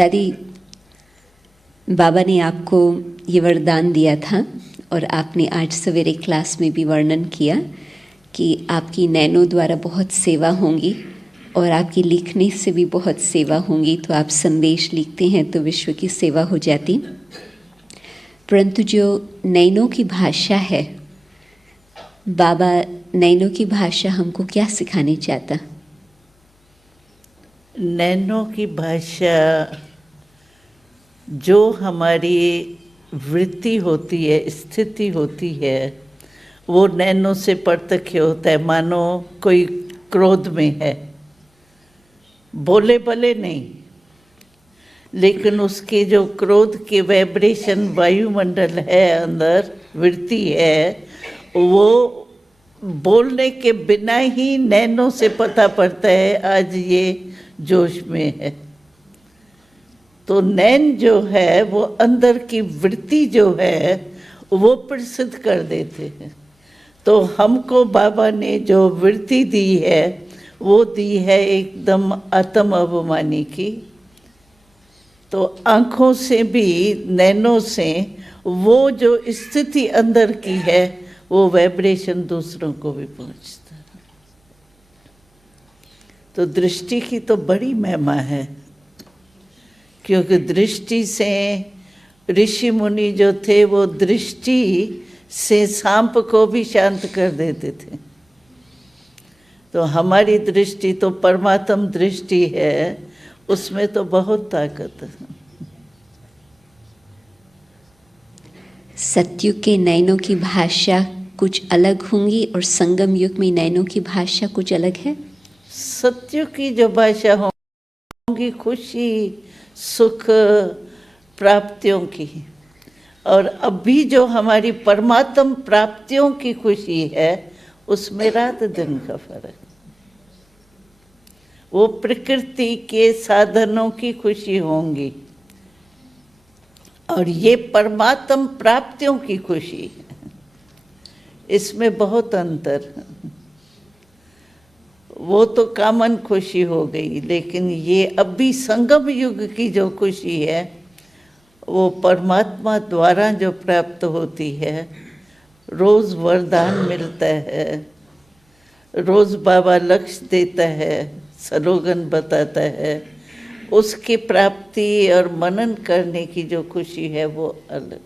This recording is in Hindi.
दादी, बाबा ने आपको ये वरदान दिया था और आपने आज सवेरे क्लास में भी वर्णन किया कि आपकी नैनों द्वारा बहुत सेवा होंगी और आपकी लिखने से भी बहुत सेवा होंगी। तो आप संदेश लिखते हैं तो विश्व की सेवा हो जाती। परंतु जो नैनों की भाषा है, बाबा नैनों की भाषा हमको क्या सिखानी चाहता? नैनों की भाषा जो हमारी वृत्ति होती है, स्थिति होती है, वो नैनों से प्रत्यक्ष होता है। मानो कोई क्रोध में है, बोले भले नहीं, लेकिन उसके जो क्रोध के वाइब्रेशन वायुमंडल है अंदर, वृत्ति है, वो बोलने के बिना ही नैनों से पता पड़ता है आज ये जोश में है। तो नैन जो है वो अंदर की वृत्ति जो है वो प्रसिद्ध कर देते हैं। तो हमको बाबा ने जो वृत्ति दी है वो दी है एकदम आत्म अभिमानी की। तो आँखों से भी, नैनों से वो जो स्थिति अंदर की है वो वाइब्रेशन दूसरों को भी पहुँचता है। तो दृष्टि की तो बड़ी महिमा है, क्योंकि दृष्टि से ऋषि मुनि जो थे वो दृष्टि से सांप को भी शांत कर देते थे। तो हमारी दृष्टि तो परमात्म दृष्टि है, उसमें तो बहुत ताकत है। सतयुग के नैनों की भाषा कुछ अलग होंगी और संगम युग में नैनों की भाषा कुछ अलग है। सतयुग की जो भाषा होंगी खुशी, सुख, प्राप्तियों की, और अभी जो हमारी परमात्म प्राप्तियों की खुशी है उसमें रात दिन का फर्क। वो प्रकृति के साधनों की खुशी होंगी और ये परमात्म प्राप्तियों की खुशी, इसमें बहुत अंतर है। वो तो कामन खुशी हो गई, लेकिन ये अभी संगम युग की जो खुशी है वो परमात्मा द्वारा जो प्राप्त होती है। रोज़ वरदान मिलता है, रोज़ बाबा लक्ष्य देता है, स्लोगन बताता है, उसकी प्राप्ति और मनन करने की जो खुशी है वो अलग।